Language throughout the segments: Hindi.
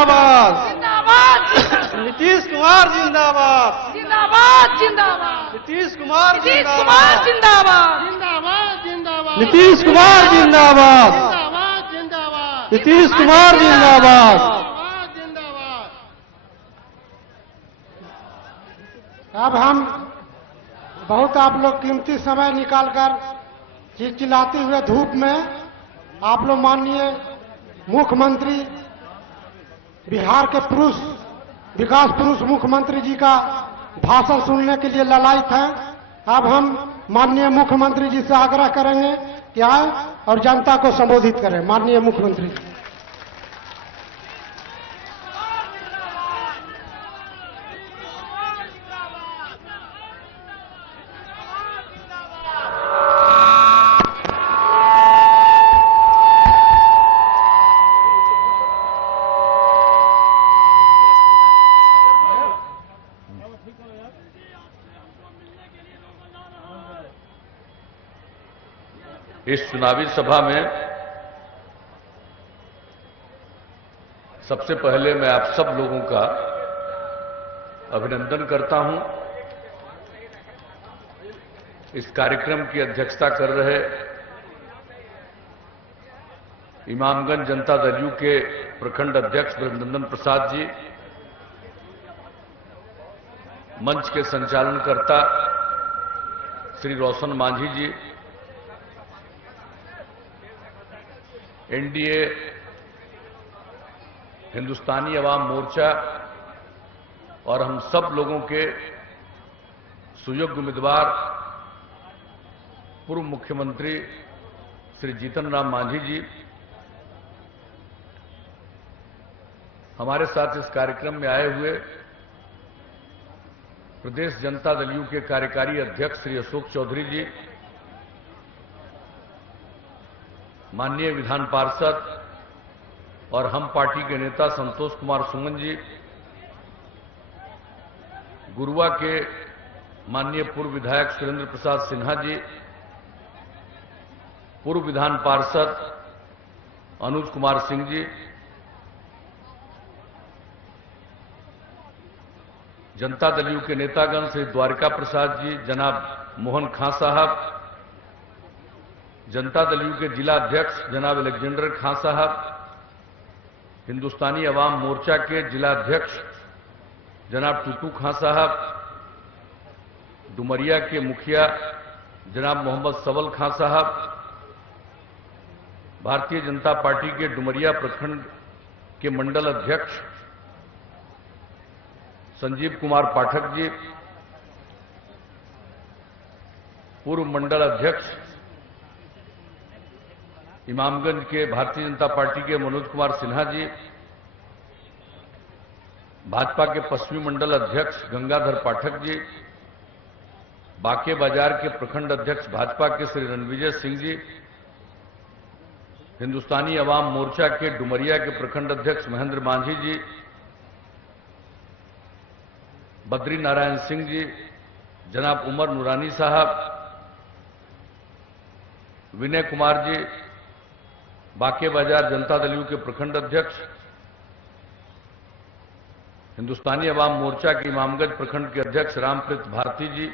जिंदाबाद, जिंदाबाद नीतीश कुमार जिंदाबाद, जिंदाबाद जिंदाबाद नीतीश कुमार नीतीश कुमार जिंदाबाद जिंदाबाद जिंदाबाद नीतीश कुमार जिंदाबाद, जिंदाबाद जिंदाबाद नीतीश कुमार जिंदाबाद। जिंदाबाद जिंदाबाद। अब हम बहुत आप लोग कीमती समय निकालकर चिलचिलाते हुए धूप में आप लोग माननीय मुख्यमंत्री बिहार के पुरुष विकास पुरुष मुख्यमंत्री जी का भाषण सुनने के लिए ललायित हैं। अब हम माननीय मुख्यमंत्री जी से आग्रह करेंगे कि आए और जनता को संबोधित करें। माननीय मुख्यमंत्री जी। इस चुनावी सभा में सबसे पहले मैं आप सब लोगों का अभिनंदन करता हूं। इस कार्यक्रम की अध्यक्षता कर रहे इमामगंज जनता दल यू के प्रखंड अध्यक्ष ब्रह्मनंदन प्रसाद जी, मंच के संचालनकर्ता श्री रोशन मांझी जी, एनडीए हिंदुस्तानी अवाम मोर्चा और हम सब लोगों के सुयोग्य उम्मीदवार पूर्व मुख्यमंत्री श्री जीतन राम मांझी जी हमारे साथ इस कार्यक्रम में आए हुए प्रदेश जनता दल यू के कार्यकारी अध्यक्ष श्री अशोक चौधरी जी, माननीय विधान पार्षद और हम पार्टी के नेता संतोष कुमार सुमन जी, गुरुआ के माननीय पूर्व विधायक सुरेंद्र प्रसाद सिन्हा जी, पूर्व विधान पार्षद अनुज कुमार सिंह जी, जनता दल यू के नेतागण श्री द्वारिका प्रसाद जी, जनाब मोहन खां साहब, जनता दल यू के जिला अध्यक्ष जनाब अलेक्जेंडर खां साहब, हिंदुस्तानी अवाम मोर्चा के जिला अध्यक्ष जनाब टूटू खां साहब, डुमरिया के मुखिया जनाब मोहम्मद सवल खां साहब, भारतीय जनता पार्टी के डुमरिया प्रखंड के मंडल अध्यक्ष संजीव कुमार पाठक जी, पूर्व मंडल अध्यक्ष इमामगंज के भारतीय जनता पार्टी के मनोज कुमार सिन्हा जी, भाजपा के पश्चिमी मंडल अध्यक्ष गंगाधर पाठक जी, बाके बाजार के प्रखंड अध्यक्ष भाजपा के श्री रणविजय सिंह जी, हिंदुस्तानी अवाम मोर्चा के डुमरिया के प्रखंड अध्यक्ष महेंद्र मांझी जी, बद्री नारायण सिंह जी, जनाब उमर नूरानी साहब, विनय कुमार जी, बाके बाजार जनता दल यू के प्रखंड अध्यक्ष, हिंदुस्तानी अवाम मोर्चा के इमामगंज प्रखंड के अध्यक्ष रामप्रीत भारती जी,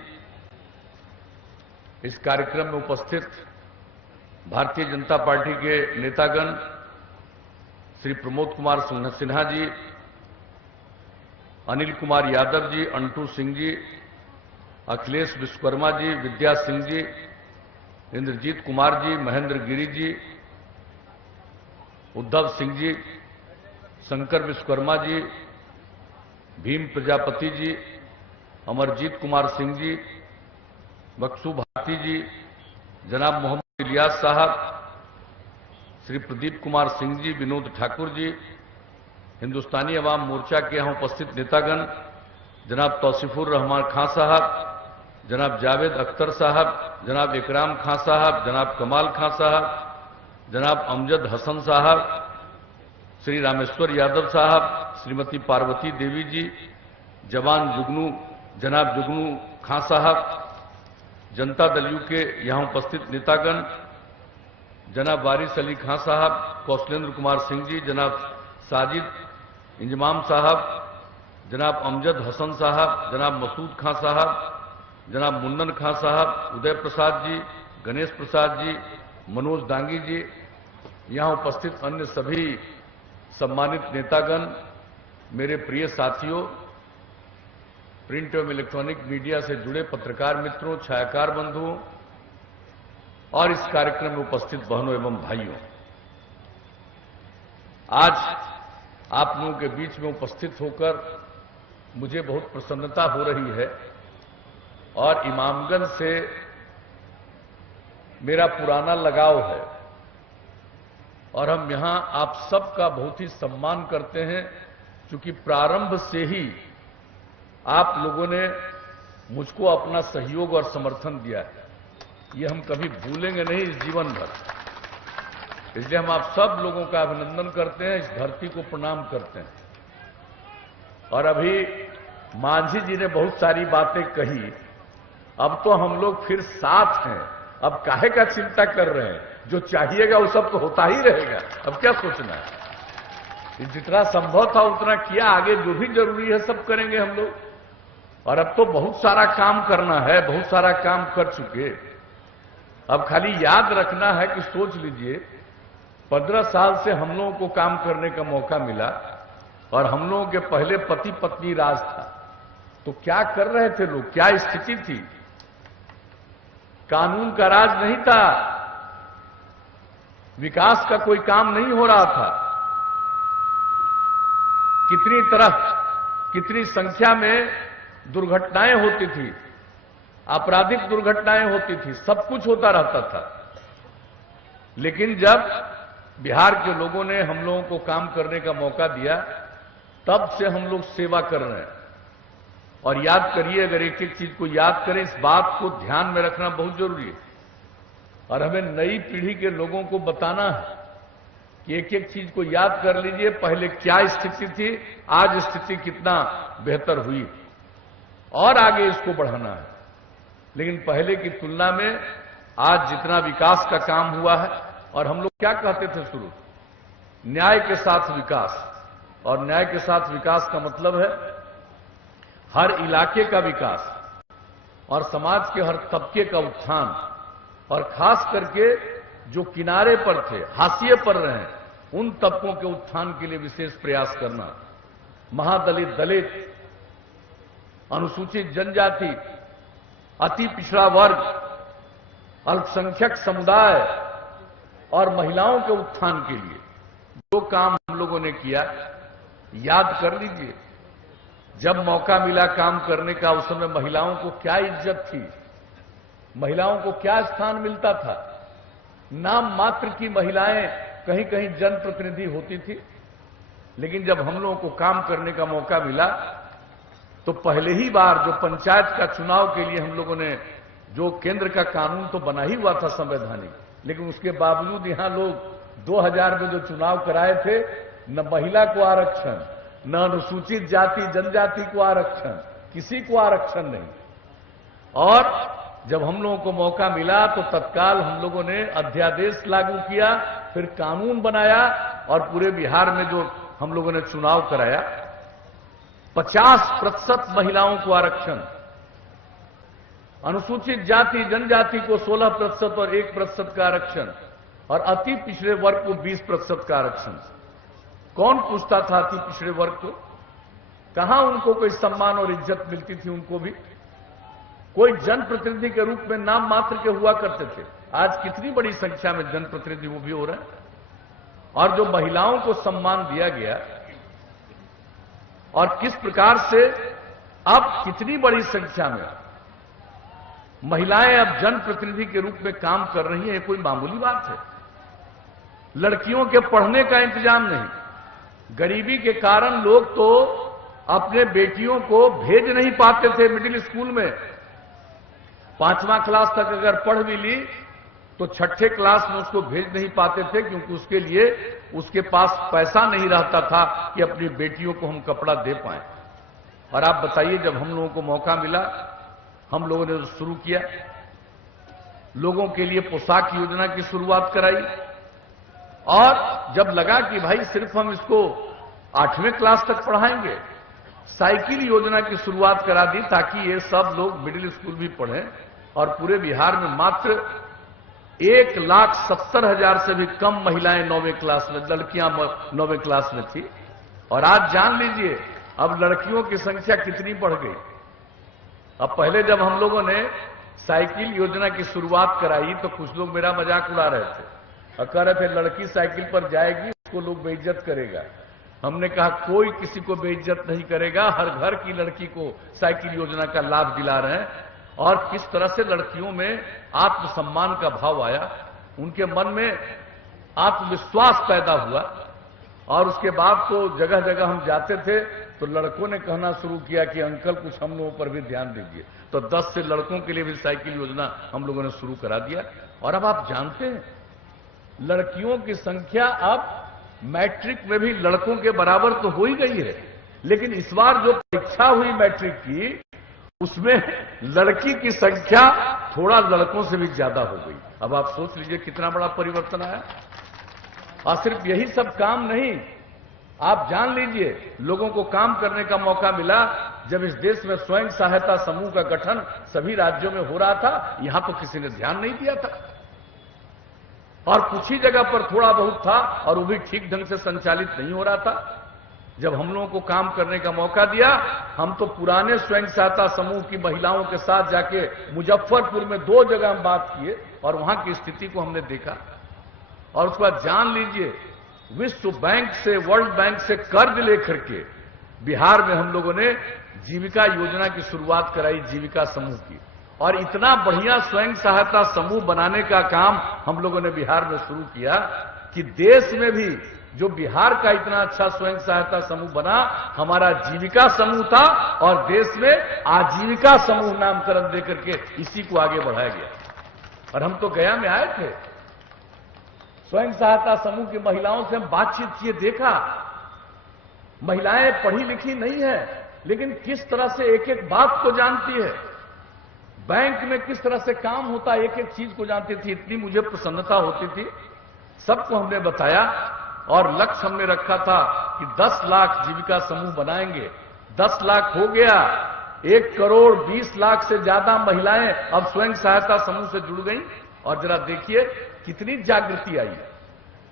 इस कार्यक्रम में उपस्थित भारतीय जनता पार्टी के नेतागण श्री प्रमोद कुमार सिन्हा जी, अनिल कुमार यादव जी, अंटू सिंह जी, अखिलेश विश्वकर्मा जी, विद्या सिंह जी, इंद्रजीत कुमार जी, महेंद्र गिरी जी, उद्धव सिंह जी, शंकर विश्वकर्मा जी, भीम प्रजापति जी, अमरजीत कुमार सिंह जी, बक्सू भारती जी, जनाब मोहम्मद इलियास साहब, श्री प्रदीप कुमार सिंह जी, विनोद ठाकुर जी, हिंदुस्तानी अवाम मोर्चा के यहां उपस्थित नेतागण जनाब तौसीफुर रहमान खां साहब, जनाब जावेद अख्तर साहब, जनाब इकराम खां साहब, जनाब कमाल खां साहब, जनाब अमजद हसन साहब, श्री रामेश्वर यादव साहब, श्रीमती पार्वती देवी जी, जवान जुगनू जनाब जुगनू खां साहब, जनता दल यू के यहां उपस्थित नेतागण जनाब वारिस अली खां साहब, कौशलेंद्र कुमार सिंह जी, जनाब साजिद इंजमाम साहब, जनाब अमजद हसन साहब, जनाब मसूद खां साहब, जनाब मुन्नन खां साहब, उदय प्रसाद जी, गणेश प्रसाद जी, मनोज डांगी जी, यहां उपस्थित अन्य सभी सम्मानित नेतागण, मेरे प्रिय साथियों, प्रिंट एवं इलेक्ट्रॉनिक मीडिया से जुड़े पत्रकार मित्रों, छायाकार बंधुओं और इस कार्यक्रम में उपस्थित बहनों एवं भाइयों, आज आप लोगों के बीच में उपस्थित होकर मुझे बहुत प्रसन्नता हो रही है और इमामगंज से मेरा पुराना लगाव है और हम यहां आप सबका बहुत ही सम्मान करते हैं, क्योंकि प्रारंभ से ही आप लोगों ने मुझको अपना सहयोग और समर्थन दिया है। ये हम कभी भूलेंगे नहीं इस जीवन भर। इसलिए हम आप सब लोगों का अभिनंदन करते हैं, इस धरती को प्रणाम करते हैं। और अभी मांझी जी ने बहुत सारी बातें कही, अब तो हम लोग फिर साथ हैं, अब काहे का चिंता कर रहे हैं, जो चाहिएगा वो सब तो होता ही रहेगा, अब क्या सोचना है। जितना संभव था उतना किया, आगे जो भी जरूरी है सब करेंगे हम लोग। और अब तो बहुत सारा काम करना है, बहुत सारा काम कर चुके, अब खाली याद रखना है कि सोच लीजिए 15 साल से हम लोगों को काम करने का मौका मिला और हम लोगों के पहले पति पत्नी राज था, तो क्या कर रहे थे लोग, क्या स्थिति थी। कानून का राज नहीं था, विकास का कोई काम नहीं हो रहा था, कितनी तरह कितनी संख्या में दुर्घटनाएं होती थी, आपराधिक दुर्घटनाएं होती थी, सब कुछ होता रहता था। लेकिन जब बिहार के लोगों ने हम लोगों को काम करने का मौका दिया, तब से हम लोग सेवा कर रहे हैं। और याद करिए, अगर एक एक चीज को याद करें, इस बात को ध्यान में रखना बहुत जरूरी है और हमें नई पीढ़ी के लोगों को बताना है कि एक एक चीज को याद कर लीजिए, पहले क्या स्थिति थी, आज स्थिति कितना बेहतर हुई और आगे इसको बढ़ाना है। लेकिन पहले की तुलना में आज जितना विकास का काम हुआ है, और हम लोग क्या कहते थे शुरू, न्याय के साथ विकास, और न्याय के साथ विकास का मतलब है हर इलाके का विकास और समाज के हर तबके का उत्थान, और खास करके जो किनारे पर थे, हाशिए पर रहे, उन तबकों के उत्थान के लिए विशेष प्रयास करना। महादलित, दलित, अनुसूचित जनजाति, अति पिछड़ा वर्ग, अल्पसंख्यक समुदाय और महिलाओं के उत्थान के लिए जो काम हम लोगों ने किया, याद कर लीजिए। जब मौका मिला काम करने का, उस समय महिलाओं को क्या इज्जत थी, महिलाओं को क्या स्थान मिलता था। नाम मात्र की महिलाएं कहीं कहीं जनप्रतिनिधि होती थी, लेकिन जब हम लोगों को काम करने का मौका मिला तो पहले ही बार जो पंचायत का चुनाव के लिए हम लोगों ने, जो केंद्र का कानून तो बना ही हुआ था संवैधानिक, लेकिन उसके बावजूद यहां लोग 2000 में जो चुनाव कराए थे, न महिला को आरक्षण, न अनुसूचित जाति जनजाति को आरक्षण, किसी को आरक्षण नहीं। और जब हम लोगों को मौका मिला तो तत्काल हम लोगों ने अध्यादेश लागू किया, फिर कानून बनाया और पूरे बिहार में जो हम लोगों ने चुनाव कराया, 50% महिलाओं को आरक्षण, अनुसूचित जाति जनजाति को 16% और 1% का आरक्षण, और अति पिछड़े वर्ग को 20% का आरक्षण। कौन पूछता था अति पिछड़े वर्ग को, कहां उनको कोई सम्मान और इज्जत मिलती थी, उनको भी कोई जनप्रतिनिधि के रूप में नाम मात्र के हुआ करते थे। आज कितनी बड़ी संख्या में जनप्रतिनिधि वो भी हो रहे हैं, और जो महिलाओं को सम्मान दिया गया, और किस प्रकार से अब कितनी बड़ी संख्या में महिलाएं अब जनप्रतिनिधि के रूप में काम कर रही हैं, कोई मामूली बात है। लड़कियों के पढ़ने का इंतजाम नहीं, गरीबी के कारण लोग तो अपने बेटियों को भेज नहीं पाते थे मिडिल स्कूल में। 5वां क्लास तक अगर पढ़ भी ली तो 6ठे क्लास में उसको भेज नहीं पाते थे, क्योंकि उसके लिए उसके पास पैसा नहीं रहता था कि अपनी बेटियों को हम कपड़ा दे पाएं। और आप बताइए, जब हम लोगों को मौका मिला, हम लोगों ने शुरू किया, लोगों के लिए पोशाक योजना की शुरुआत कराई, और जब लगा कि भाई सिर्फ हम इसको 8वें क्लास तक पढ़ाएंगे। साइकिल योजना की शुरुआत करा दी ताकि ये सब लोग मिडिल स्कूल भी पढ़ें, और पूरे बिहार में मात्र 1,70,000 से भी कम महिलाएं 9वीं क्लास में, लड़कियां 9वीं क्लास में थी। और आज जान लीजिए अब लड़कियों की संख्या कितनी बढ़ गई। अब पहले जब हम लोगों ने साइकिल योजना की शुरुआत कराई तो कुछ लोग मेरा मजाक उड़ा रहे थे और कह रहे थे लड़की साइकिल पर जाएगी उसको लोग बेइज्जत करेगा। हमने कहा कोई किसी को बेइज्जत नहीं करेगा, हर घर की लड़की को साइकिल योजना का लाभ दिला रहे हैं। और किस तरह से लड़कियों में आत्मसम्मान का भाव आया, उनके मन में आत्मविश्वास पैदा हुआ। और उसके बाद तो जगह जगह हम जाते थे तो लड़कों ने कहना शुरू किया कि अंकल कुछ हम लोगों पर भी ध्यान दीजिए। तो 10 से लड़कों के लिए भी साइकिल योजना हम लोगों ने शुरू करा दिया। और अब आप जानते हैं लड़कियों की संख्या अब मैट्रिक में भी लड़कों के बराबर तो हो ही गई है, लेकिन इस बार जो परीक्षा हुई मैट्रिक की उसमें लड़की की संख्या थोड़ा लड़कों से भी ज्यादा हो गई। अब आप सोच लीजिए कितना बड़ा परिवर्तन आया। और सिर्फ यही सब काम नहीं, आप जान लीजिए लोगों को काम करने का मौका मिला जब इस देश में स्वयं सहायता समूह का गठन सभी राज्यों में हो रहा था। यहां तो किसी ने ध्यान नहीं दिया था और कुछ ही जगह पर थोड़ा बहुत था और वो भी ठीक ढंग से संचालित नहीं हो रहा था। जब हम लोगों को काम करने का मौका दिया, हम तो पुराने स्वयं सहायता समूह की महिलाओं के साथ जाके मुजफ्फरपुर में 2 जगह हम बात किए और वहां की स्थिति को हमने देखा। और उसके बाद जान लीजिए विश्व बैंक से, वर्ल्ड बैंक से कर्ज लेकर के बिहार में हम लोगों ने जीविका योजना की शुरुआत कराई, जीविका समूह की। और इतना बढ़िया स्वयं सहायता समूह बनाने का काम हम लोगों ने बिहार में शुरू किया कि देश में भी जो बिहार का इतना अच्छा स्वयं सहायता समूह बना, हमारा जीविका समूह था और देश में आजीविका समूह नामकरण देकर के इसी को आगे बढ़ाया गया। और हम तो गया में आए थे, स्वयं सहायता समूह की महिलाओं से हम बातचीत किए, देखा महिलाएं पढ़ी लिखी नहीं है लेकिन किस तरह से एक एक बात को जानती है, बैंक में किस तरह से काम होता है एक एक चीज को जानती थी। इतनी मुझे प्रसन्नता होती थी। सबको हमने बताया और लक्ष्य हमने रखा था कि 10 लाख जीविका समूह बनाएंगे। 10 लाख हो गया, 1,20,00,000 से ज्यादा महिलाएं अब स्वयं सहायता समूह से जुड़ गई। और जरा देखिए कितनी जागृति आई है।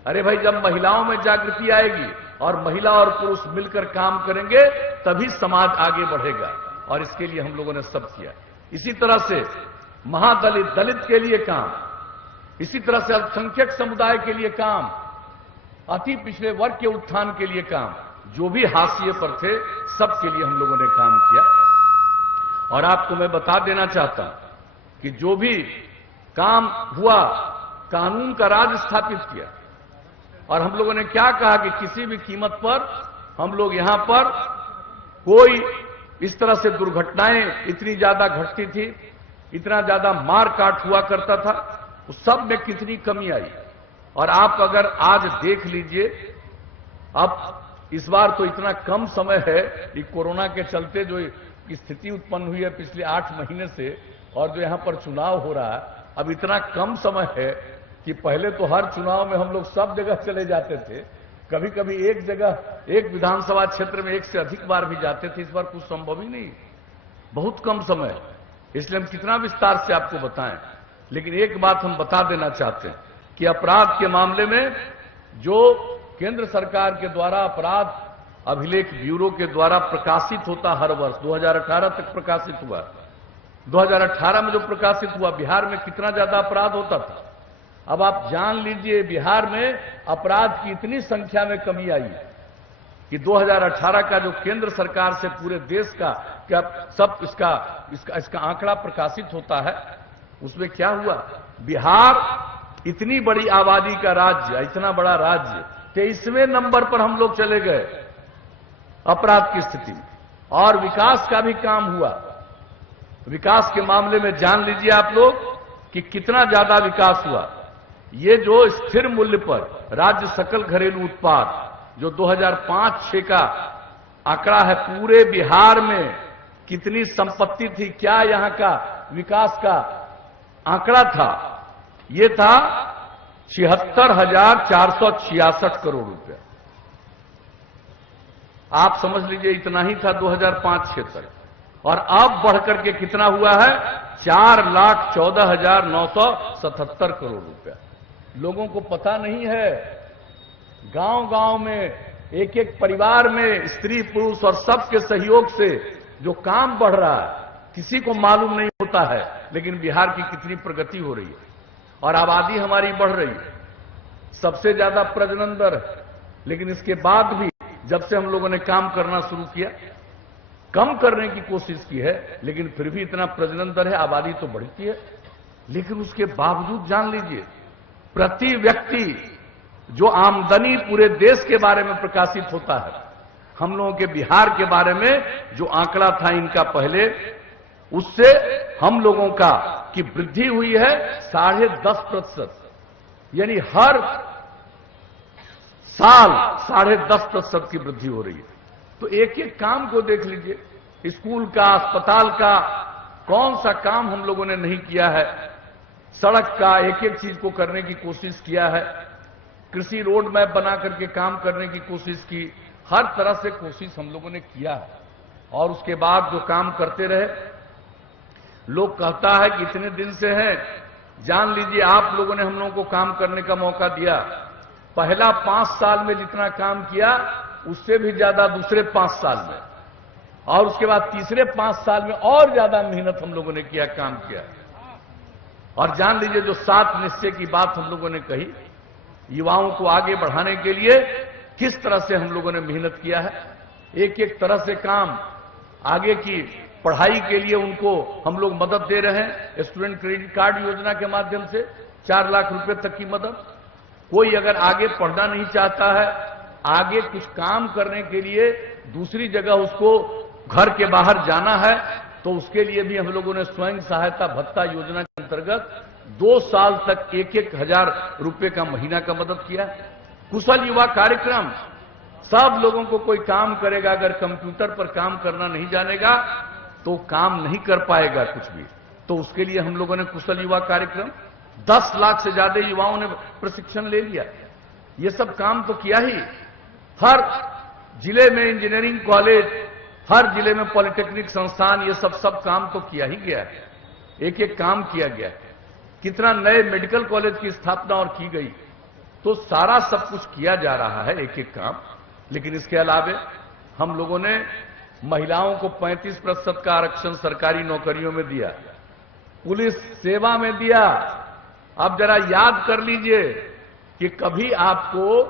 अरे भाई जब महिलाओं में जागृति आएगी और महिला और पुरुष मिलकर काम करेंगे तभी समाज आगे बढ़ेगा। और इसके लिए हम लोगों ने सब किया। इसी तरह से महादलित, दलित के लिए काम, इसी तरह से अल्पसंख्यक समुदाय के लिए काम, अति पिछड़े वर्ग के उत्थान के लिए काम, जो भी हाशिए पर थे सबके लिए हम लोगों ने काम किया। और आपको मैं बता देना चाहता हूं कि जो भी काम हुआ, कानून का राज स्थापित किया। और हम लोगों ने क्या कहा कि किसी भी कीमत पर हम लोग यहां पर कोई इस तरह से दुर्घटनाएं इतनी ज्यादा घटती थी, इतना ज्यादा मार काट हुआ करता था, उस सब में कितनी कमी आई। और आप अगर आज देख लीजिए, अब इस बार तो इतना कम समय है कि कोरोना के चलते जो स्थिति उत्पन्न हुई है पिछले 8 महीने से, और जो यहां पर चुनाव हो रहा है, अब इतना कम समय है कि पहले तो हर चुनाव में हम लोग सब जगह चले जाते थे, कभी कभी एक जगह एक विधानसभा क्षेत्र में 1 से अधिक बार भी जाते थे। इस बार कुछ संभव ही नहीं, बहुत कम समय, इसलिए हम कितना विस्तार से आपको बताएं। लेकिन एक बात हम बता देना चाहते हैं कि अपराध के मामले में जो केंद्र सरकार के द्वारा अपराध अभिलेख ब्यूरो के द्वारा प्रकाशित होता हर वर्ष, 2018 तक प्रकाशित हुआ। 2018 में जो प्रकाशित हुआ, बिहार में कितना ज्यादा अपराध होता था। अब आप जान लीजिए बिहार में अपराध की इतनी संख्या में कमी आई कि 2018 का जो केंद्र सरकार से पूरे देश का क्या सब इसका आंकड़ा प्रकाशित होता है, उसमें क्या हुआ, बिहार इतनी बड़ी आबादी का राज्य, इतना बड़ा राज्य, 23वें नंबर पर हम लोग चले गए अपराध की स्थिति में। और विकास का भी काम हुआ। विकास के मामले में जान लीजिए आप लोग कि कितना ज्यादा विकास हुआ। ये जो स्थिर मूल्य पर राज्य सकल घरेलू उत्पाद जो 2005-06 का आंकड़ा है, पूरे बिहार में कितनी संपत्ति थी, क्या यहां का विकास का आंकड़ा था, ये था 76,466 करोड़ रुपया। आप समझ लीजिए इतना ही था 2005-6 तक, और अब बढ़कर के कितना हुआ है? 4,14,977 करोड़ रुपया। लोगों को पता नहीं है। गांव गांव में, एक एक परिवार में स्त्री पुरुष और सबके सहयोग से जो काम बढ़ रहा है, किसी को मालूम नहीं होता है, लेकिन बिहार की कितनी प्रगति हो रही है और आबादी हमारी बढ़ रही है। सबसे ज्यादा प्रजनन दर है, लेकिन इसके बाद भी जब से हम लोगों ने काम करना शुरू किया, कम करने की कोशिश की है, लेकिन फिर भी इतना प्रजनन दर है, आबादी तो बढ़ती है। लेकिन उसके बावजूद जान लीजिए, प्रति व्यक्ति जो आमदनी पूरे देश के बारे में प्रकाशित होता है, हम लोगों के बिहार के बारे में जो आंकड़ा था इनका पहले, उससे हम लोगों का की वृद्धि हुई है 10.5%, यानी हर साल 10.5% की वृद्धि हो रही है। तो एक एक काम को देख लीजिए, स्कूल का, अस्पताल का, कौन सा काम हम लोगों ने नहीं किया है। सड़क का एक एक चीज को करने की कोशिश किया है। कृषि रोड मैप बना करके काम करने की कोशिश की। हर तरह से कोशिश हम लोगों ने किया है, और उसके बाद जो काम करते रहे। लोग कहता है कि इतने दिन से हैं, जान लीजिए आप लोगों ने हम लोगों को काम करने का मौका दिया। पहला 5 साल में जितना काम किया, उससे भी ज्यादा दूसरे 5 साल में, और उसके बाद तीसरे 5 साल में और ज्यादा मेहनत हम लोगों ने किया, काम किया। और जान लीजिए जो 7 निश्चय की बात हम लोगों ने कही, युवाओं को आगे बढ़ाने के लिए किस तरह से हम लोगों ने मेहनत किया है। एक एक तरह से काम, आगे की पढ़ाई के लिए उनको हम लोग मदद दे रहे हैं। स्टूडेंट क्रेडिट कार्ड योजना के माध्यम से 4 लाख रुपए तक की मदद। कोई अगर आगे पढ़ना नहीं चाहता है, आगे कुछ काम करने के लिए दूसरी जगह उसको घर के बाहर जाना है, तो उसके लिए भी हम लोगों ने स्वयं सहायता भत्ता योजना के अंतर्गत 2 साल तक 1,000 रुपए का महीना का मदद किया। कुशल युवा कार्यक्रम, सब लोगों को कोई काम करेगा, अगर कंप्यूटर पर काम करना नहीं जानेगा तो काम नहीं कर पाएगा कुछ भी। तो उसके लिए हम लोगों ने कुशल युवा कार्यक्रम, 10 लाख से ज्यादा युवाओं ने प्रशिक्षण ले लिया। ये सब काम तो किया ही। हर जिले में इंजीनियरिंग कॉलेज, हर जिले में पॉलिटेक्निक संस्थान, ये सब काम तो किया ही गया है। एक एक काम किया गया है। कितना नए मेडिकल कॉलेज की स्थापना और की गई। तो सारा सब कुछ किया जा रहा है, एक एक काम। लेकिन इसके अलावे हम लोगों ने महिलाओं को 35% का आरक्षण सरकारी नौकरियों में दिया, पुलिस सेवा में दिया। अब जरा याद कर लीजिए कि कभी आपको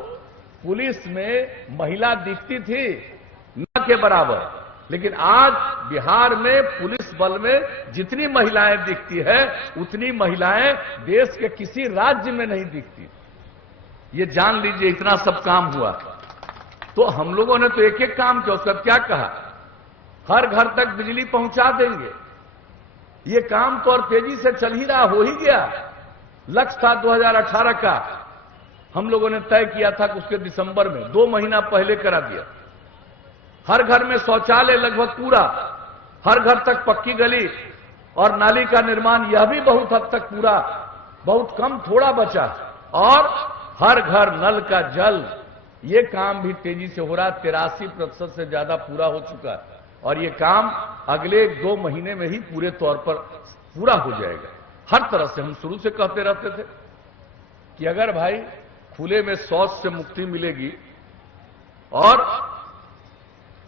पुलिस में महिला दिखती थी? न के बराबर। लेकिन आज बिहार में पुलिस बल में जितनी महिलाएं दिखती है, उतनी महिलाएं देश के किसी राज्य में नहीं दिखती। ये जान लीजिए, इतना सब काम हुआ। तो हम लोगों ने तो एक एक काम किया। उसका क्या कहा? हर घर तक बिजली पहुंचा देंगे। ये काम तो और तेजी से चल ही रहा, हो ही गया। लक्ष्य था 2018 का, हम लोगों ने तय किया था कि उसके दिसंबर में, 2 महीना पहले करा दिया। हर घर में शौचालय लगभग पूरा, हर घर तक पक्की गली और नाली का निर्माण, यह भी बहुत हद तक पूरा, बहुत कम थोड़ा बचा। और हर घर नल का जल, ये काम भी तेजी से हो रहा। 83% से ज्यादा पूरा हो चुका है, और ये काम अगले 2 महीने में ही पूरे तौर पर पूरा हो जाएगा। हर तरह से हम शुरू से कहते रहते थे कि अगर भाई खुले में शौच से मुक्ति मिलेगी और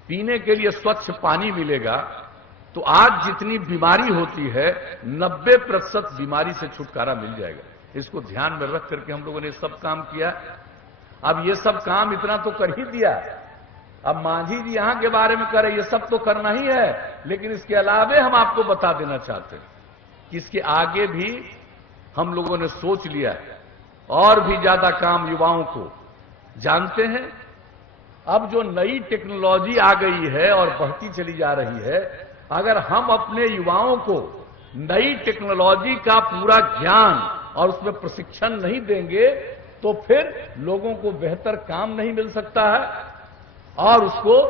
पीने के लिए स्वच्छ पानी मिलेगा, तो आज जितनी बीमारी होती है 90% बीमारी से छुटकारा मिल जाएगा। इसको ध्यान में रख करके हम लोगों ने सब काम किया। अब ये सब काम इतना तो कर ही दिया। अब मांझी जी यहां के बारे में करें, ये सब तो करना ही है। लेकिन इसके अलावे हम आपको बता देना चाहते हैं कि इसके आगे भी हम लोगों ने सोच लिया है और भी ज्यादा काम युवाओं को। जानते हैं, अब जो नई टेक्नोलॉजी आ गई है और बढ़ती चली जा रही है, अगर हम अपने युवाओं को नई टेक्नोलॉजी का पूरा ज्ञान और उसमें प्रशिक्षण नहीं देंगे, तो फिर लोगों को बेहतर काम नहीं मिल सकता है और उसको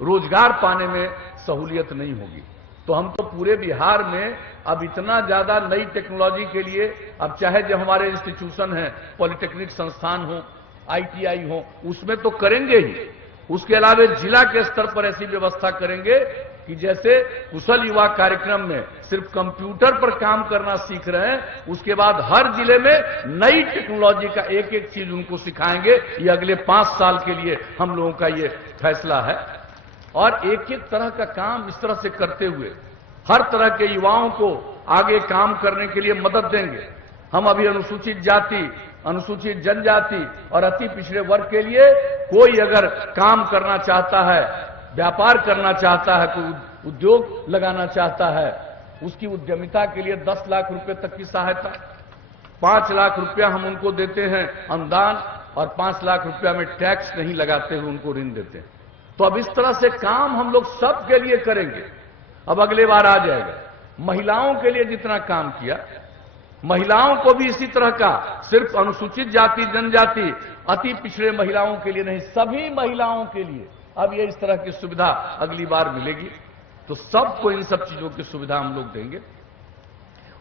रोजगार पाने में सहूलियत नहीं होगी। तो हम तो पूरे बिहार में अब इतना ज्यादा नई टेक्नोलॉजी के लिए, अब चाहे जो हमारे इंस्टीट्यूशन हैं, पॉलिटेक्निक संस्थान हो, ITI हो, उसमें तो करेंगे ही। उसके अलावा जिला के स्तर पर ऐसी व्यवस्था करेंगे कि जैसे कुशल युवा कार्यक्रम में सिर्फ कंप्यूटर पर काम करना सीख रहे हैं, उसके बाद हर जिले में नई टेक्नोलॉजी का एक एक चीज उनको सिखाएंगे। ये अगले 5 साल के लिए हम लोगों का ये फैसला है। और एक एक तरह का काम इस तरह से करते हुए हर तरह के युवाओं को आगे काम करने के लिए मदद देंगे। हम अभी अनुसूचित जाति, अनुसूचित जनजाति और अति पिछड़े वर्ग के लिए कोई अगर काम करना चाहता है, व्यापार करना चाहता है, कोई उद्योग लगाना चाहता है, उसकी उद्यमिता के लिए 10 लाख रुपए तक की सहायता, 5 लाख रुपया हम उनको देते हैं अनुदान और 5 लाख रुपया में टैक्स नहीं लगाते हुए उनको ऋण देते हैं। तो अब इस तरह से काम हम लोग सबके लिए करेंगे। अब अगले बार आ जाएगा महिलाओं के लिए जितना काम किया, महिलाओं को भी इसी तरह का, सिर्फ अनुसूचित जाति जनजाति अति पिछड़े महिलाओं के लिए नहीं, सभी महिलाओं के लिए अब ये इस तरह की सुविधा अगली बार मिलेगी। तो सबको इन सब चीजों की सुविधा हम लोग देंगे।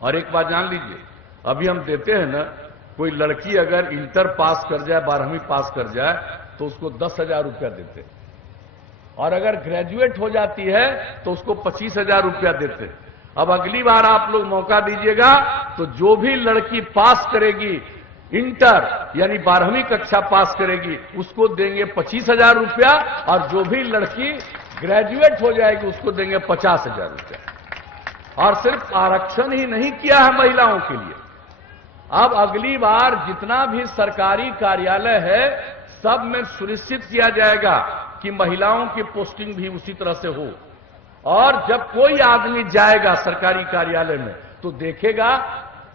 और एक बात जान लीजिए, अभी हम देते हैं ना, कोई लड़की अगर इंटर पास कर जाए, 12वीं पास कर जाए, तो उसको 10,000 रुपया देते हैं, और अगर ग्रेजुएट हो जाती है तो उसको 25,000 रुपया देते हैं। अब अगली बार आप लोग मौका दीजिएगा तो जो भी लड़की पास करेगी इंटर यानी 12वीं कक्षा पास करेगी, उसको देंगे 25,000 रुपया, और जो भी लड़की ग्रेजुएट हो जाएगी उसको देंगे 50,000 रुपया। और सिर्फ आरक्षण ही नहीं किया है महिलाओं के लिए, अब अगली बार जितना भी सरकारी कार्यालय है सब में सुनिश्चित किया जाएगा कि महिलाओं की पोस्टिंग भी उसी तरह से हो। और जब कोई आदमी जाएगा सरकारी कार्यालय में तो देखेगा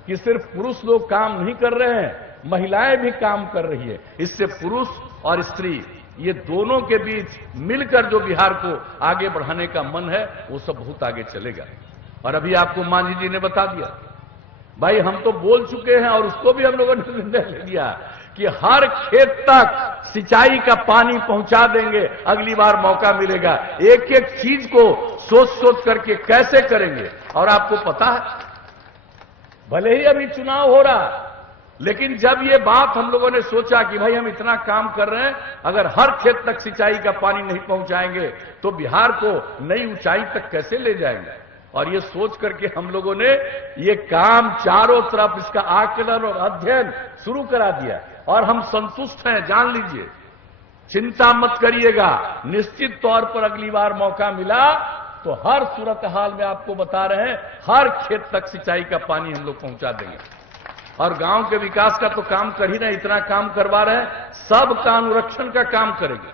कि सिर्फ पुरुष लोग काम नहीं कर रहे हैं, महिलाएं भी काम कर रही है। इससे पुरुष और स्त्री ये दोनों के बीच मिलकर जो बिहार को आगे बढ़ाने का मन है वो सब बहुत आगे चलेगा। और अभी आपको मांझी जी ने बता दिया, भाई हम तो बोल चुके हैं और उसको भी हम लोगों ने निर्णय ले लिया कि हर खेत तक सिंचाई का पानी पहुंचा देंगे। अगली बार मौका मिलेगा, एक एक चीज को सोच सोच करके कैसे करेंगे। और आपको पता है, भले ही अभी चुनाव हो रहा, लेकिन जब ये बात हम लोगों ने सोचा कि भाई हम इतना काम कर रहे हैं, अगर हर खेत तक सिंचाई का पानी नहीं पहुंचाएंगे तो बिहार को नई ऊंचाई तक कैसे ले जाएंगे। और ये सोच करके हम लोगों ने ये काम चारों तरफ इसका आकलन और अध्ययन शुरू करा दिया, और हम संतुष्ट हैं। जान लीजिए, चिंता मत करिएगा, निश्चित तौर पर अगली बार मौका मिला तो हर सूरत हाल में आपको बता रहे हैं हर खेत तक सिंचाई का पानी हम लोग पहुंचा देंगे। और गांव के विकास का तो काम कर ही नहीं, इतना काम करवा रहे हैं, सब का अनुरक्षण का काम करेंगे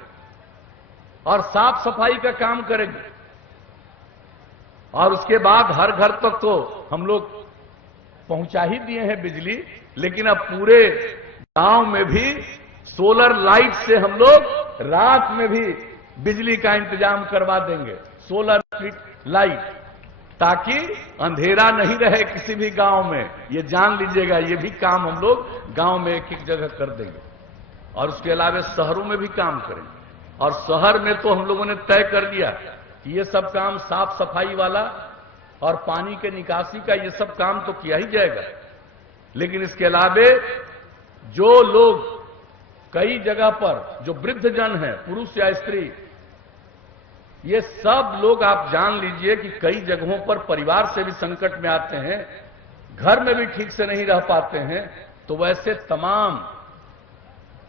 और साफ सफाई का काम करेंगे। और उसके बाद हर घर तक तो हम लोग पहुंचा ही दिए हैं बिजली, लेकिन अब पूरे गांव में भी सोलर लाइट से हम लोग रात में भी बिजली का इंतजाम करवा देंगे, सोलर लाइट, ताकि अंधेरा नहीं रहे किसी भी गांव में। ये जान लीजिएगा, ये भी काम हम लोग गांव में एक एक जगह कर देंगे। और उसके अलावा शहरों में भी काम करेंगे। और शहर में तो हम लोगों ने तय कर दिया कि ये सब काम साफ सफाई वाला और पानी के निकासी का, ये सब काम तो किया ही जाएगा। लेकिन इसके अलावा जो लोग कई जगह पर जो वृद्ध जन हैं, पुरुष या स्त्री, ये सब लोग आप जान लीजिए कि कई जगहों पर परिवार से भी संकट में आते हैं, घर में भी ठीक से नहीं रह पाते हैं। तो वैसे तमाम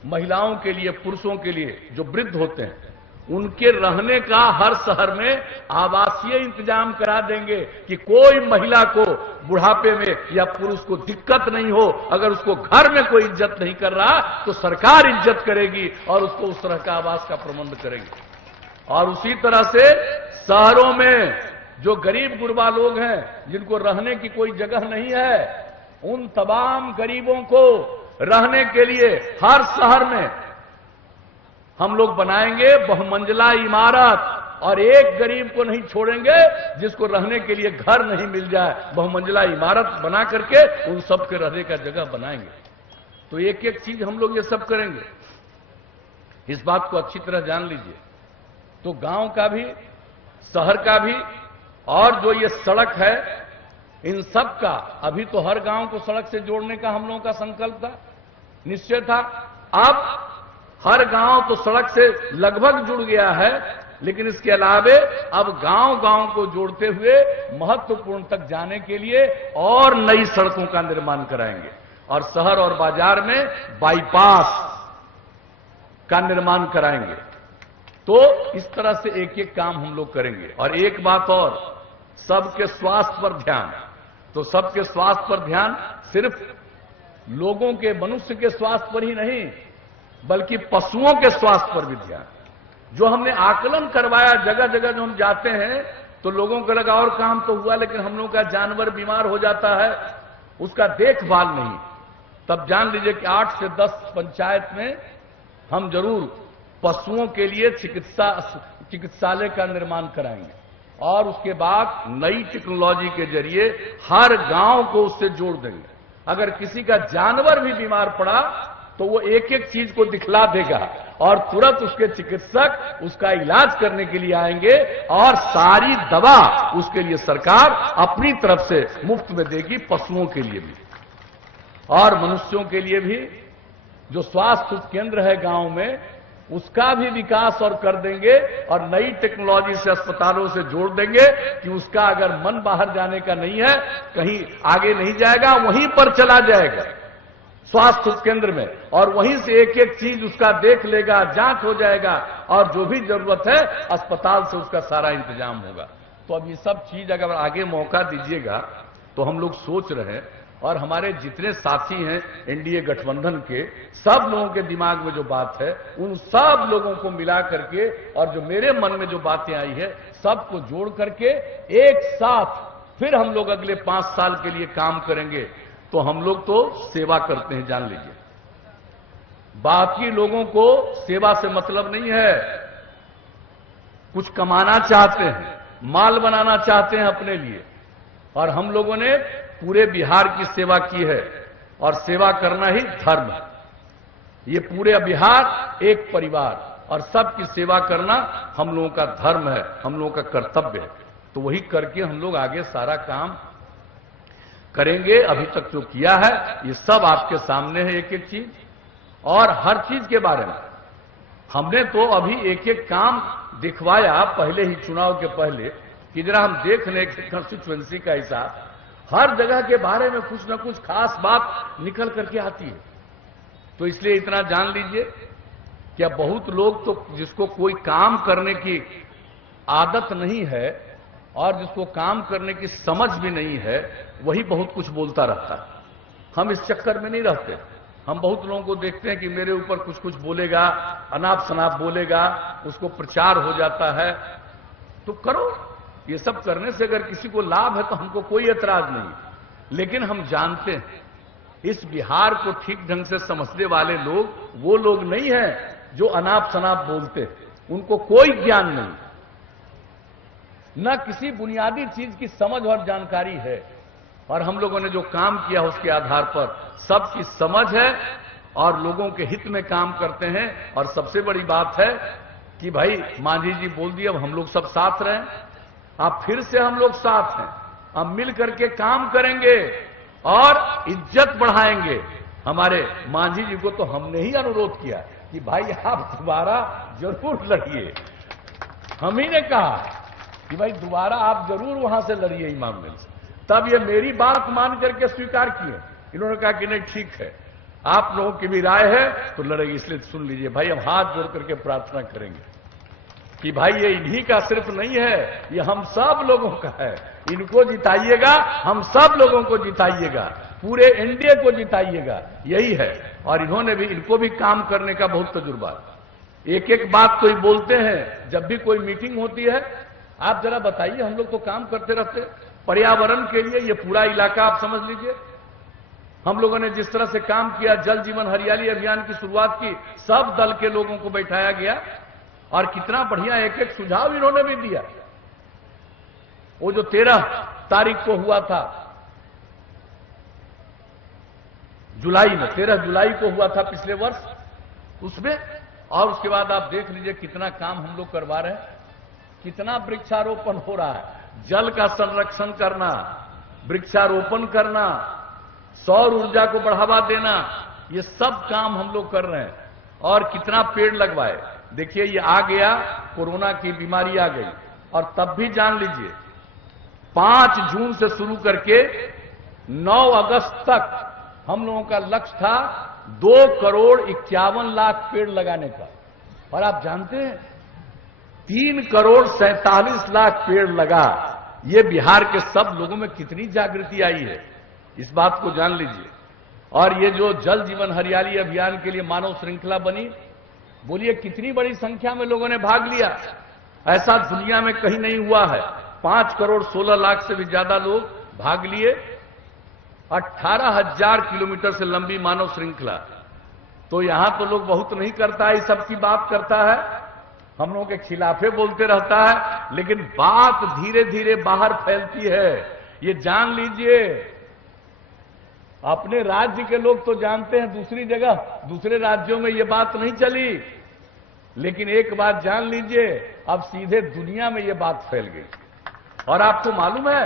महिलाओं के लिए, पुरुषों के लिए जो वृद्ध होते हैं, उनके रहने का हर शहर में आवासीय इंतजाम करा देंगे कि कोई महिला को बुढ़ापे में या पुरुष को दिक्कत नहीं हो। अगर उसको घर में कोई इज्जत नहीं कर रहा तो सरकार इज्जत करेगी और उसको उस तरह का आवास का प्रबंध करेगी। और उसी तरह से शहरों में जो गरीब गुरबा लोग हैं, जिनको रहने की कोई जगह नहीं है, उन तमाम गरीबों को रहने के लिए हर शहर में हम लोग बनाएंगे बहुमंजिला इमारत। और एक गरीब को नहीं छोड़ेंगे जिसको रहने के लिए घर नहीं मिल जाए। बहुमंजिला इमारत बना करके उन सब के रहने का जगह बनाएंगे। तो एक एक चीज हम लोग ये सब करेंगे, इस बात को अच्छी तरह जान लीजिए। तो गांव का भी, शहर का भी, और जो ये सड़क है, इन सब का, अभी तो हर गांव को सड़क से जोड़ने का हम लोगों का संकल्प था, निश्चय था। अब हर गांव तो सड़क से लगभग जुड़ गया है, लेकिन इसके अलावे अब गांव-गांव को जोड़ते हुए महत्वपूर्ण तक जाने के लिए और नई सड़कों का निर्माण कराएंगे और शहर और बाजार में बाईपास का निर्माण कराएंगे। तो इस तरह से एक एक काम हम लोग करेंगे। और एक बात और, सबके स्वास्थ्य पर ध्यान। तो सबके स्वास्थ्य पर ध्यान सिर्फ लोगों के, मनुष्य के स्वास्थ्य पर ही नहीं, बल्कि पशुओं के स्वास्थ्य पर भी ध्यान। जो हमने आकलन करवाया, जगह जगह जो हम जाते हैं तो लोगों को लगा और काम तो हुआ, लेकिन हम लोगों का जानवर बीमार हो जाता है, उसका देखभाल नहीं। तब जान लीजिए कि 8 से 10 पंचायत में हम जरूर पशुओं के लिए चिकित्सालय का निर्माण कराएंगे और उसके बाद नई टेक्नोलॉजी के जरिए हर गांव को उससे जोड़ देंगे। अगर किसी का जानवर भी बीमार पड़ा तो वो एक एक चीज को दिखला देगा और तुरंत उसके चिकित्सक उसका इलाज करने के लिए आएंगे और सारी दवा उसके लिए सरकार अपनी तरफ से मुफ्त में देगी, पशुओं के लिए भी और मनुष्यों के लिए भी। जो स्वास्थ्य केंद्र है गांव में, उसका भी विकास और कर देंगे और नई टेक्नोलॉजी से अस्पतालों से जोड़ देंगे कि उसका अगर मन बाहर जाने का नहीं है, कहीं आगे नहीं जाएगा, वहीं पर चला जाएगा स्वास्थ्य केंद्र में और वहीं से एक एक चीज उसका देख लेगा, जांच हो जाएगा और जो भी जरूरत है अस्पताल से उसका सारा इंतजाम होगा। तो अब ये सब चीज अगर आगे मौका दीजिएगा तो हम लोग सोच रहे हैं और हमारे जितने साथी हैं एनडीए गठबंधन के, सब लोगों के दिमाग में जो बात है उन सब लोगों को मिला करके और जो मेरे मन में जो बातें आई है सबको जोड़ करके एक साथ फिर हम लोग अगले 5 साल के लिए काम करेंगे। तो हम लोग तो सेवा करते हैं, जान लीजिए। बाकी लोगों को सेवा से मतलब नहीं है, कुछ कमाना चाहते हैं, माल बनाना चाहते हैं अपने लिए। और हम लोगों ने पूरे बिहार की सेवा की है और सेवा करना ही धर्म है। ये पूरे बिहार एक परिवार और सबकी सेवा करना हम लोगों का धर्म है, हम लोगों का कर्तव्य है। तो वही करके हम लोग आगे सारा काम करेंगे। अभी तक जो किया है ये सब आपके सामने है, एक एक चीज और हर चीज के बारे में हमने तो अभी एक एक काम दिखवाया पहले ही, चुनाव के पहले, कि जरा हम देख लें कंस्टिट्यूएंसी का हिसाब। हर जगह के बारे में कुछ ना कुछ खास बात निकल करके आती है। तो इसलिए इतना जान लीजिए कि अब बहुत लोग तो जिसको कोई काम करने की आदत नहीं है और जिसको काम करने की समझ भी नहीं है, वही बहुत कुछ बोलता रहता है। हम इस चक्कर में नहीं रहते। हम बहुत लोगों को देखते हैं कि मेरे ऊपर कुछ कुछ बोलेगा, अनाप शनाप बोलेगा, उसको प्रचार हो जाता है। तो करो, ये सब करने से अगर किसी को लाभ है तो हमको कोई एतराज नहीं, लेकिन हम जानते हैं इस बिहार को ठीक ढंग से समझने वाले लोग वो लोग नहीं हैं जो अनाप शनाप बोलते हैं। उनको कोई ज्ञान नहीं, न किसी बुनियादी चीज की समझ और जानकारी है। और हम लोगों ने जो काम किया उसके आधार पर सबकी समझ है और लोगों के हित में काम करते हैं। और सबसे बड़ी बात है कि भाई मांझी जी बोल दिए, अब हम लोग सब साथ रहें। अब फिर से हम लोग साथ हैं, अब मिल करके काम करेंगे और इज्जत बढ़ाएंगे। हमारे मांझी जी को तो हमने ही अनुरोध किया कि भाई आप दोबारा जरूर लड़िए। हम ही ने कहा कि भाई दोबारा आप जरूर वहां से लड़िए इमाम मिल से। तब ये मेरी बात मान करके स्वीकार किए। इन्होंने कहा कि नहीं ठीक है, आप लोगों की भी राय है तो लड़ेगी, इसलिए सुन लीजिए भाई। हम हाथ जोड़ करके प्रार्थना करेंगे कि भाई ये इन्हीं का सिर्फ नहीं है, ये हम सब लोगों का है। इनको जिताइएगा, हम सब लोगों को जिताइएगा, पूरे एनडीए को जिताइएगा, यही है। और इन्होंने भी, इनको भी काम करने का बहुत तजुर्बा। एक एक बात तो ही बोलते हैं। जब भी कोई मीटिंग होती है, आप जरा बताइए, हम लोग तो काम करते रहते। पर्यावरण के लिए ये पूरा इलाका आप समझ लीजिए, हम लोगों ने जिस तरह से काम किया, जल जीवन हरियाली अभियान की शुरुआत की, सब दल के लोगों को बैठाया गया और कितना बढ़िया एक एक सुझाव इन्होंने भी दिया। वो जो 13 तारीख को हुआ था, जुलाई में, 13 जुलाई को हुआ था पिछले वर्ष, उसमें। और उसके बाद आप देख लीजिए कितना काम हम लोग करवा रहे हैं, कितना वृक्षारोपण हो रहा है। जल का संरक्षण करना, वृक्षारोपण करना, सौर ऊर्जा को बढ़ावा देना, ये सब काम हम लोग कर रहे हैं। और कितना पेड़ लगवाए। देखिए ये आ गया, कोरोना की बीमारी आ गई, और तब भी जान लीजिए 5 जून से शुरू करके 9 अगस्त तक हम लोगों का लक्ष्य था 2,51,00,000 पेड़ लगाने का। और आप जानते हैं 3,47,00,000 पेड़ लगा। ये बिहार के सब लोगों में कितनी जागृति आई है, इस बात को जान लीजिए। और ये जो जल जीवन हरियाली अभियान के लिए मानव श्रृंखला बनी, बोलिए कितनी बड़ी संख्या में लोगों ने भाग लिया। ऐसा दुनिया में कहीं नहीं हुआ है। 5,16,00,000 से भी ज्यादा लोग भाग लिए। 18,000 किलोमीटर से लंबी मानव श्रृंखला। तो यहां तो लोग बहुत नहीं करता है, इस सब की बात करता है, हम लोगों के खिलाफे बोलते रहता है, लेकिन बात धीरे धीरे बाहर फैलती है। ये जान लीजिए, अपने राज्य के लोग तो जानते हैं, दूसरी जगह दूसरे राज्यों में ये बात नहीं चली, लेकिन एक बात जान लीजिए, अब सीधे दुनिया में ये बात फैल गई। और आपको मालूम है,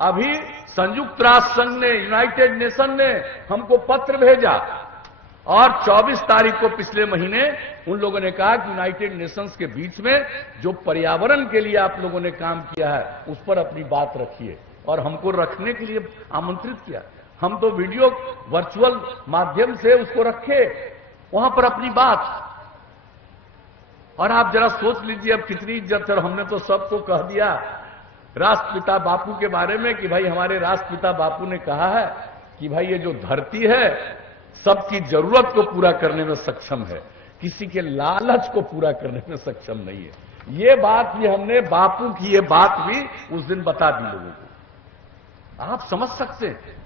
अभी संयुक्त राष्ट्र संघ ने, यूनाइटेड नेशन ने हमको पत्र भेजा, और 24 तारीख को पिछले महीने उन लोगों ने कहा कि यूनाइटेड नेशंस के बीच में जो पर्यावरण के लिए आप लोगों ने काम किया है उस पर अपनी बात रखिए, और हमको रखने के लिए आमंत्रित किया। हम तो वीडियो वर्चुअल माध्यम से उसको रखे वहां पर अपनी बात। और आप जरा सोच लीजिए अब कितनी इज्जत है। और हमने तो सबको कह दिया राष्ट्रपिता बापू के बारे में कि भाई हमारे राष्ट्रपिता बापू ने कहा है कि भाई ये जो धरती है सबकी जरूरत को पूरा करने में सक्षम है, किसी के लालच को पूरा करने में सक्षम नहीं है। ये बात भी हमने, बापू की ये बात भी उस दिन बता दी लोगों को। आप समझ सकते हैं,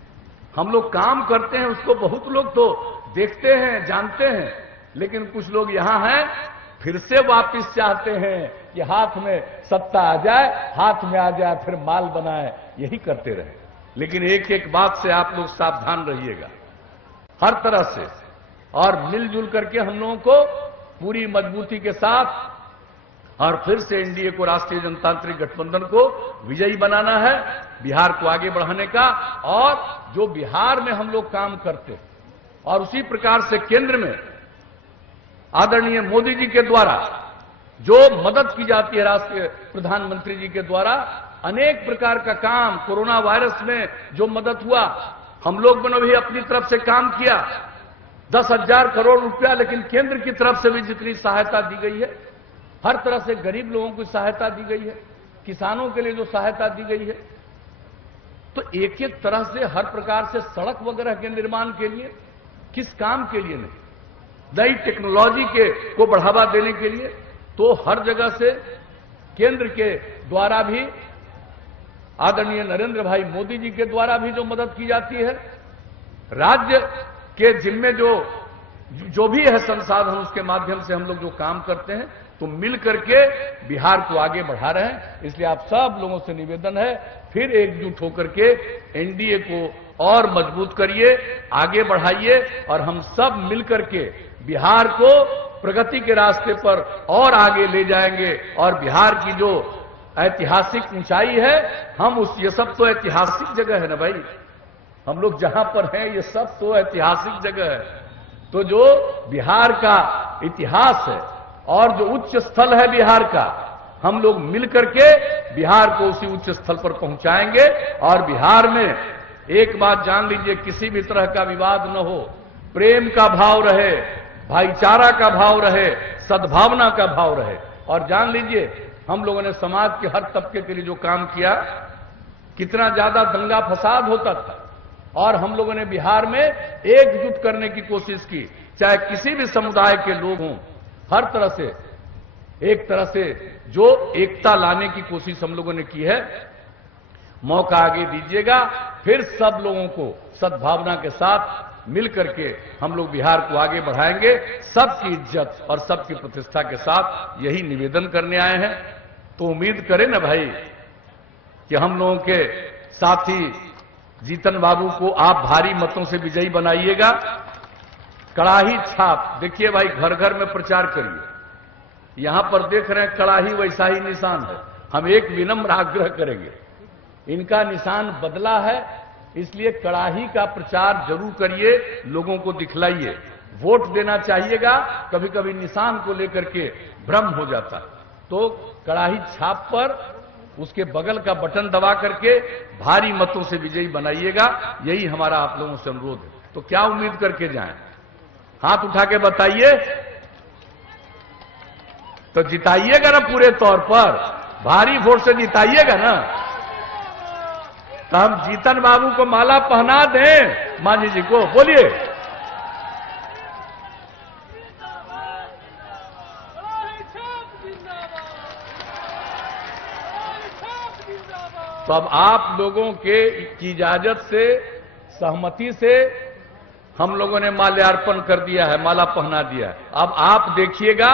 हम लोग काम करते हैं उसको बहुत लोग तो देखते हैं, जानते हैं, लेकिन कुछ लोग यहां हैं फिर से वापस चाहते हैं कि हाथ में सत्ता आ जाए, हाथ में आ जाए, फिर माल बनाए, यही करते रहे। लेकिन एक एक बात से आप लोग सावधान रहिएगा हर तरह से, और मिलजुल करके हम लोगों को पूरी मजबूती के साथ और फिर से एनडीए को, राष्ट्रीय जनतांत्रिक गठबंधन को विजयी बनाना है, बिहार को आगे बढ़ाने का। और जो बिहार में हम लोग काम करते हैं, और उसी प्रकार से केंद्र में आदरणीय मोदी जी के द्वारा जो मदद की जाती है, राष्ट्रीय प्रधानमंत्री जी के द्वारा अनेक प्रकार का काम, कोरोना वायरस में जो मदद हुआ, हम लोग ने भी अपनी तरफ से काम किया, 10,000 करोड़ रुपया। लेकिन केंद्र की तरफ से भी जितनी सहायता दी गई है, हर तरह से गरीब लोगों को सहायता दी गई है, किसानों के लिए जो सहायता दी गई है, तो एक एक तरह से हर प्रकार से सड़क वगैरह के निर्माण के लिए, किस काम के लिए नहीं, नई टेक्नोलॉजी को बढ़ावा देने के लिए, तो हर जगह से केंद्र के द्वारा भी, आदरणीय नरेंद्र भाई मोदी जी के द्वारा भी जो मदद की जाती है, राज्य के जिम्मे जो भी है संसाधन, उसके माध्यम से हम लोग जो काम करते हैं, तो मिल करके बिहार को आगे बढ़ा रहे हैं। इसलिए आप सब लोगों से निवेदन है, फिर एकजुट होकर के एनडीए को और मजबूत करिए, आगे बढ़ाइए, और हम सब मिल करके बिहार को प्रगति के रास्ते पर और आगे ले जाएंगे। और बिहार की जो ऐतिहासिक ऊंचाई है, हम ये सब तो ऐतिहासिक जगह है ना भाई, हम लोग जहां पर हैं ये सब तो ऐतिहासिक जगह है। तो जो बिहार का इतिहास है और जो उच्च स्थल है बिहार का, हम लोग मिलकर के बिहार को उसी उच्च स्थल पर पहुंचाएंगे। और बिहार में एक बात जान लीजिए, किसी भी तरह का विवाद न हो, प्रेम का भाव रहे, भाईचारा का भाव रहे, सद्भावना का भाव रहे। और जान लीजिए, हम लोगों ने समाज के हर तबके के लिए जो काम किया, कितना ज्यादा दंगा फसाद होता था, और हम लोगों ने बिहार में एकजुट करने की कोशिश की, चाहे किसी भी समुदाय के लोग हों, हर तरह से एक तरह से जो एकता लाने की कोशिश हम लोगों ने की है। मौका आगे दीजिएगा, फिर सब लोगों को सद्भावना के साथ मिलकर के हम लोग बिहार को आगे बढ़ाएंगे, सबकी इज्जत और सबकी प्रतिष्ठा के साथ। यही निवेदन करने आए हैं। तो उम्मीद करें ना भाई कि हम लोगों के साथी जीतन बाबू को आप भारी मतों से विजयी बनाइएगा। कड़ाही छाप देखिए भाई, घर घर में प्रचार करिए। यहां पर देख रहे हैं कड़ाही वैसा ही निशान है। हम एक विनम्र आग्रह करेंगे, इनका निशान बदला है, इसलिए कड़ाही का प्रचार जरूर करिए, लोगों को दिखलाइए। वोट देना चाहिएगा, कभी कभी निशान को लेकर के भ्रम हो जाता है। तो कड़ाही छाप पर उसके बगल का बटन दबा करके भारी मतों से विजयी बनाइएगा, यही हमारा आप लोगों से अनुरोध है। तो क्या उम्मीद करके जाएं? हाथ उठा के बताइए, तो जिताइएगा ना पूरे तौर पर, भारी वोट से जिताइएगा ना। तो हम जीतन बाबू को माला पहना दें, मांझी जी को बोलिए। तो अब आप लोगों के की इजाजत से, सहमति से हम लोगों ने माल्यार्पण कर दिया है, माला पहना दिया है। अब आप देखिएगा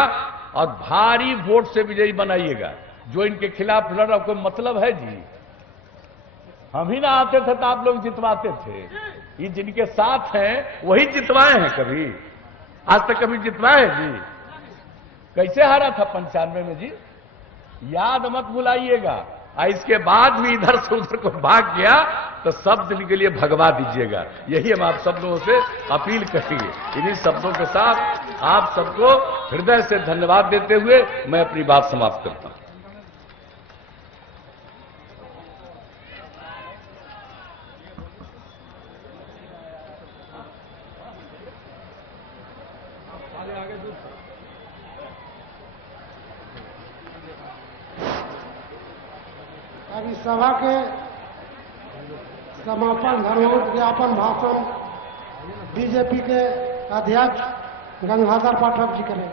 और भारी वोट से विजयी बनाइएगा। जो इनके खिलाफ लड़ रहा, कोई मतलब है जी? हम ही ना आते थे तो आप लोग जितवाते थे। ये जिनके साथ हैं वही जितवाए हैं, कभी आज तक कभी जितवाए जी? कैसे हारा था 95 में जी? याद मत भुलाइएगा। इसके बाद भी इधर से उधर को भाग गया तो सब दिन के लिए भगवा दीजिएगा, यही हम आप सब लोगों से अपील करेंगे। इन्हीं शब्दों के साथ आप सबको हृदय से धन्यवाद देते हुए मैं अपनी बात समाप्त करता हूं। अभी सभा के समापन धन्यवाद ज्ञापन भाषण बीजेपी के अध्यक्ष गंगाधर पाठक जी करें।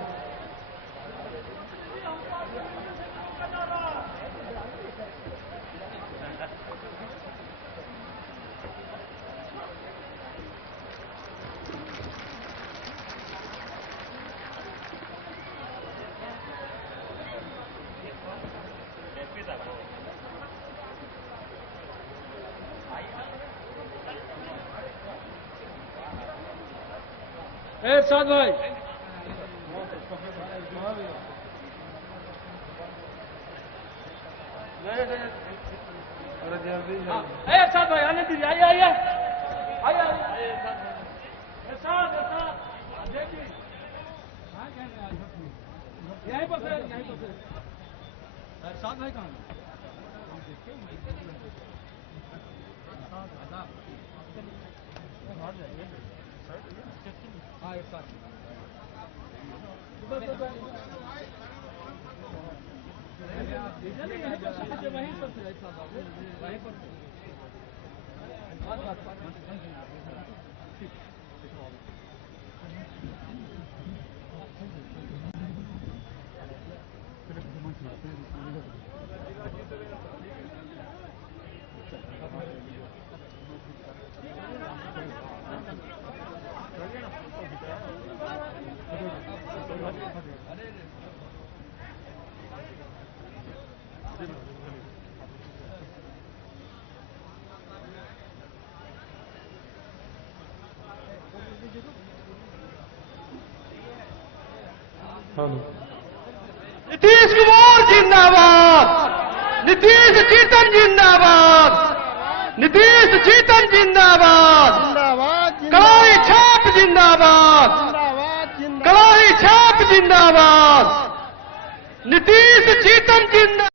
साथ भाई साथ भाई आने दीजिए, आइए आइए आइए आइए यहीं पर साथ भाई कहाँ? हाँ एक साथ वहीं पर नीतीश कुमार जिंदाबाद, नीतीश चेतन जिंदाबाद, नीतीश चेतन जिंदाबाद, कड़ाई छाप जिंदाबाद, कड़ाई छाप जिंदाबाद, नीतीश चेतन जिंदाबाद।